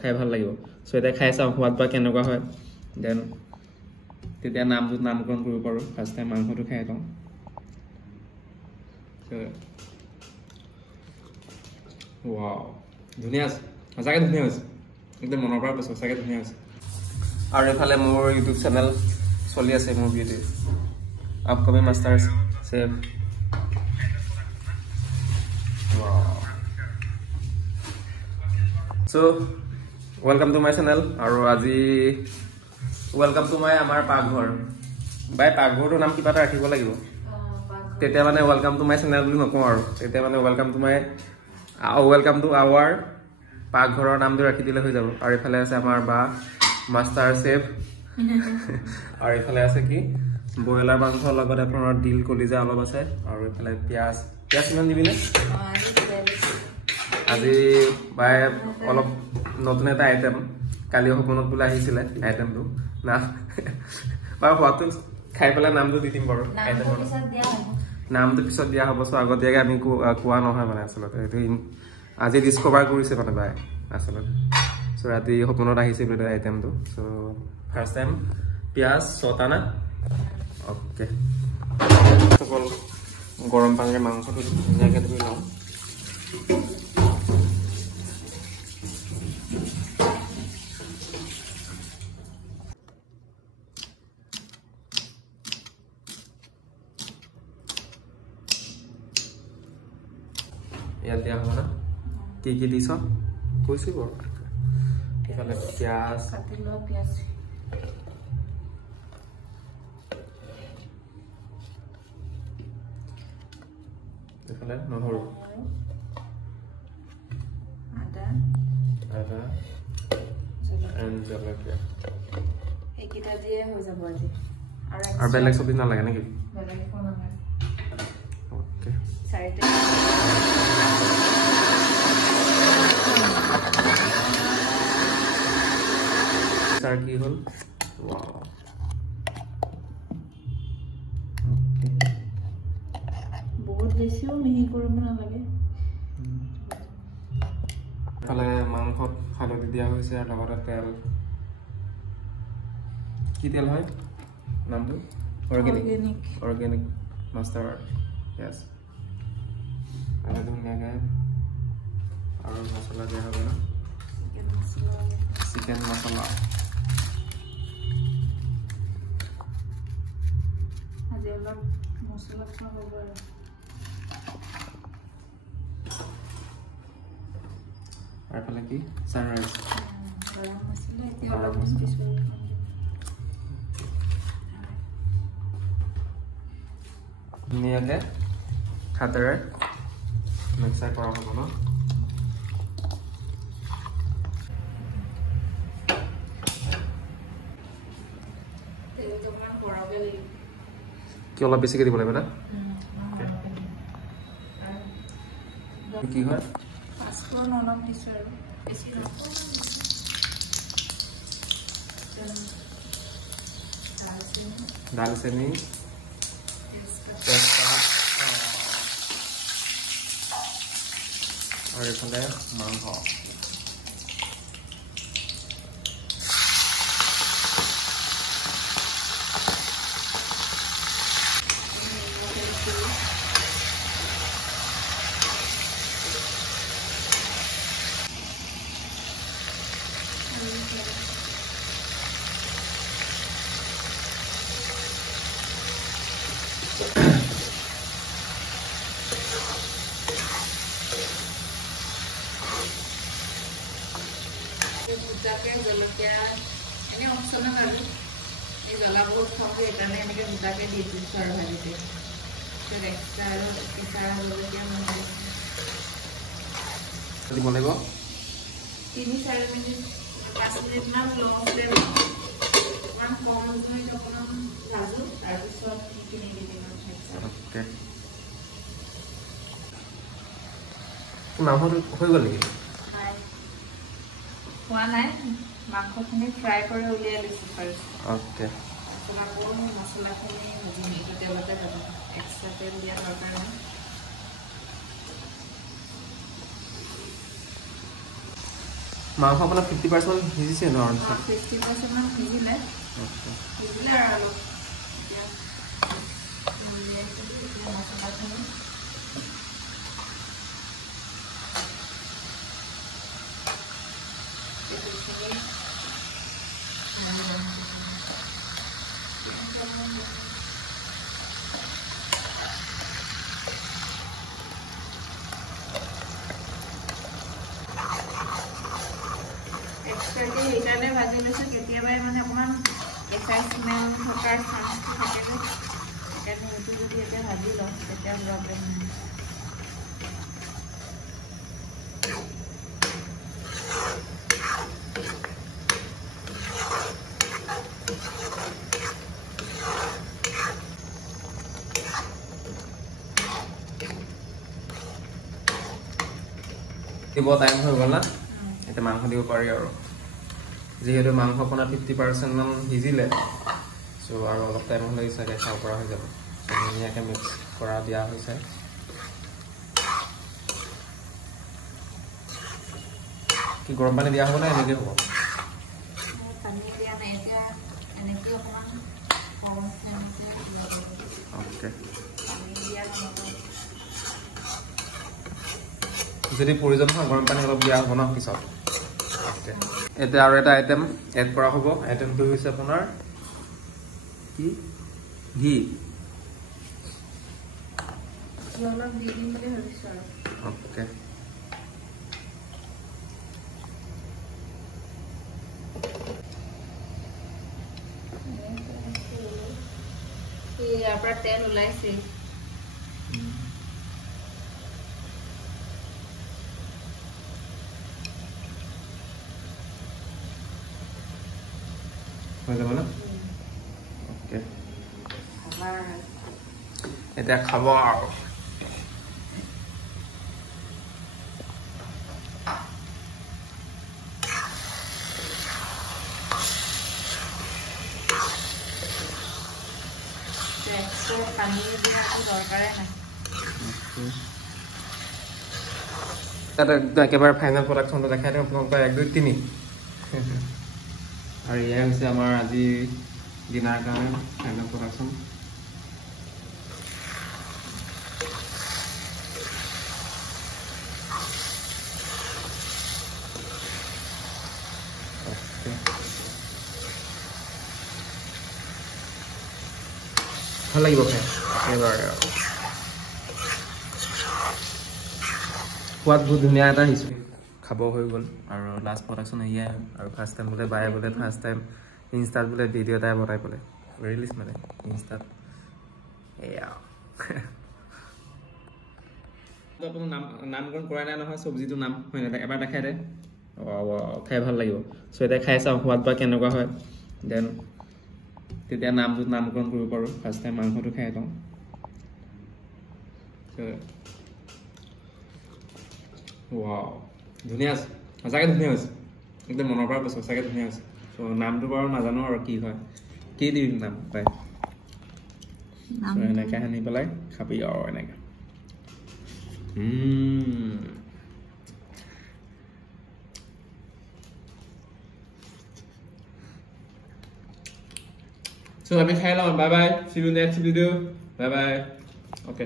খাই ভাল লাগিব সো এটা খাই চাও সোৱাদ বা কেনেকুৱা হয় দেন তেতিয়া নামকৰণ কৰিব পাৰো ফাৰ্স্ট টাইম মাংসটো খাই লওঁ ওয়াও ধুনীয়া আছে সঁচাকৈ ধুনীয়া হৈছে একদম মনৰ পৰা কৈছোঁ সঁচাকৈ ধুনীয়া হৈছে আৰু এফালে মোৰ ইউটিউব চেনেল চলি আছে মোৰ video' upcoming master chef so welcome to my channel আৰু আজি ওয়েলকাম টু মাই আমাৰ পাকঘৰ বাই পাকঘৰটোৰ নাম কিবা এটা ৰাখিব লাগিব তেতিয়া মানে ওয়েলকাম টু মাই চেনেল বুলি নকওঁ আৰু তেতিয়া মানে ওয়েলকাম টু আৱাৰ পাকঘৰৰ নামটো ৰাখি দিলে হৈ যাব আৰু এফালে আছে আমাৰ বা মাষ্টাৰ চেফ আৰু এফালে আছে কি বয়লাৰ মাংসৰ লগত আপোনাৰ দিল কলিজা অলপ আছে আৰু এফালে পিয়াজ কিমান দিবিনে আজি বাই অলপ নতুন এটা আইটেম কালি সপোনত বোলে আহিছিলে আইটেমটো না বাৰু হোৱাটো খাই পেলাই নামটো দি দিম বাৰু আইটেমৰ নামটো পিছত দিয়া হ'ব সো আগতীয়াকৈ আমি কোৱা নহয় মানে আচলতে এইটো আজি ডিস্কভাৰ কৰিছে মানে বাই আচলতে সো ৰাতি সপোনত আহিছে বোলে আইটেমটো সো ফাৰ্ষ্ট টাইম পিয়াজ 6টা না ওকে অকল গৰম পানীৰে মাংসটো ধুনীয়াকৈ ধুই লওঁ ইয়াত দিয়া হ'ব না কি দিছ কৈছোঁ বাৰু এফালে পিঁয়াজ এফালে নহৰু আদা এণ্ড জলকীয়া এইকেইটা দিয়ে হৈ যাব আজি আৰু বেলেগ চব্জি নালাগে নেকি বেলেগ একো নালাগে ওকে চাৰিটা স্যাৰ কি হল ওয়াও বহুত বেছিও মিহি কৰিব নালাগে তাহলে মাংসত হালধি দিয়া হৈছে আৰু লগতে তেল কি তেল হয় নামটো অৰ্গেনিক মাষ্টাৰ্ড ইয়েস আৰু ধুনীয়াকৈ আৰু মছলা দিয়া হ'ব না চিকেন মছলা আজি অলপ মছলা খাব পাৰে আৰু ফালে কি সানৰাইজ গৰম মছলা এতিয়া অলপ দিছো ধুনীয়াকৈ হাতেৰে মিক্সাৰ কৰা হ'ব ন কি অলপ বেছিকৈ দিব লাগিব না কি হয় পাঁচফোৰণ অলপ দিছোঁ আৰু বেছি দালচেনি তেজপাত আৰু এইফালে মাংস জলকীয়া এনে অপচনেল আৰু এই জ্বলা বহুত খাওঁ সেইকাৰণে এনেকৈ দুটাকৈ দি দিছোঁ আৰু ভাজিতে এক্সট্ৰা আৰু কেঁচা জলকীয়া দিব লাগিব 3-4 মিনিট 5 মিনিটমান ল' ফ্লেমত অকণমান কম জুইত অকণমান ভাজোঁ তাৰপিছত সেইখিনি দি দিম মাংসটো হৈ গ'ল নেকি হোৱা নাই মাংসখিনি ফ্ৰাই কৰি উলিয়াই লৈছোঁ ফাৰ্ষ্ট ওকে তাৰপিছত আকৌ মছলাখিনি ভাজিম এইটো তেলতে ভাজিম এক্সট্ৰা তেল দিয়া দৰকাৰ নাই মাংস আপোনাৰ 50% ভিজিছে ন? 50% মান ভিজিলে। ভিজিলে আৰু এতিয়া মছলাখিনি সেইকাৰণে ভাজি লৈছোঁ। কেতিয়াবা মানে অকণমান কেঁচা স্মেল থকাৰ চান্সটো থাকে যে, সেইকাৰণে সেইটো যদি এতিয়া ভাজি লওঁ তেতিয়া প্ৰব্লেম নহয়। দিব টাইম হৈ গ'ল না, এতিয়া মাংস দিব পাৰি আৰু। যিহেতু মাংস আপোনাৰ 50% মান সিজিলে, চ' আৰু অলপ টাইম হ'লে চাগে খাব পৰা হৈ যাব। ধুনীয়াকৈ মিক্স কৰা দিয়া হৈছে। কি গৰম পানী দিয়া হ'ব নে এনেকৈ হ'ব? অ'কে, যদি প্ৰয়োজন হয় গৰম পানী অলপ দিয়া হ'ব ন পিছত। অ'কে, এতিয়া আৰু এটা আইটেম এড কৰা হ'ব। আইটেমটো হৈছে আপোনাৰ কি? ঘি। অলপ দি দিম বুলি ভাবিছোঁ আৰু। অ'কে, ইয়াৰ পৰা তেল ওলাইছে। হৈ যাব ন? অ'কে, এতিয়া খাব আৰু। পানী দিয়া দৰকাৰে নাই। তাত একেবাৰে ফাইনেল প্ৰডাকশ্যনটো দেখাই দিওঁ আপোনালোকৰ 1, 2, 3। আৰু এয়াই হৈছে আমাৰ আজি ডিনাৰ কাৰণে ফাইনেল প্ৰডাকশ্যন। ভাল লাগিব খাই একেবাৰে আৰু। সোৱাদ বহুত ধুনীয়া এটা আহিছে। খাব হৈ গ'ল আৰু লাষ্ট প্ৰডাকশ্যন এয়াই। আৰু ফাৰ্ষ্ট টাইম বোলে বায়ে বোলে ফাৰ্ষ্ট টাইম ইনষ্টাত বোলে ভিডিঅ' এটাই বনাই পেলাই ৰিলিজ মানে ইনষ্টাত। এয়া আপোনাৰ নামকৰণ কৰা নাই নহয় চব্জিটোৰ নাম, হয় নাই? এবাৰ দেখাই দে। খাই ভাল লাগিব। চ' এতিয়া খাই চাওঁ সোৱাদ বা কেনেকুৱা হয়, দেন তেতিয়া নামটোত নামকৰণ কৰিব পাৰোঁ। ফাৰ্ষ্ট টাইম মাংসটো খাই লওঁ। ৱাও, ধুনীয়া আছে, সঁচাকৈ ধুনীয়া হৈছে। একদম মনৰ পৰা কৈছোঁ, সঁচাকৈ ধুনীয়া হৈছে। চ' নামটো বাৰু নাজানো আৰু কি হয়, কি দিবি নাম পাই। চ' এনেকৈ সানি পেলাই খাবি আৰু এনেকৈ। চ' আমি খাই লওঁ। Bye bye, see you next video. Bye bye. Okay.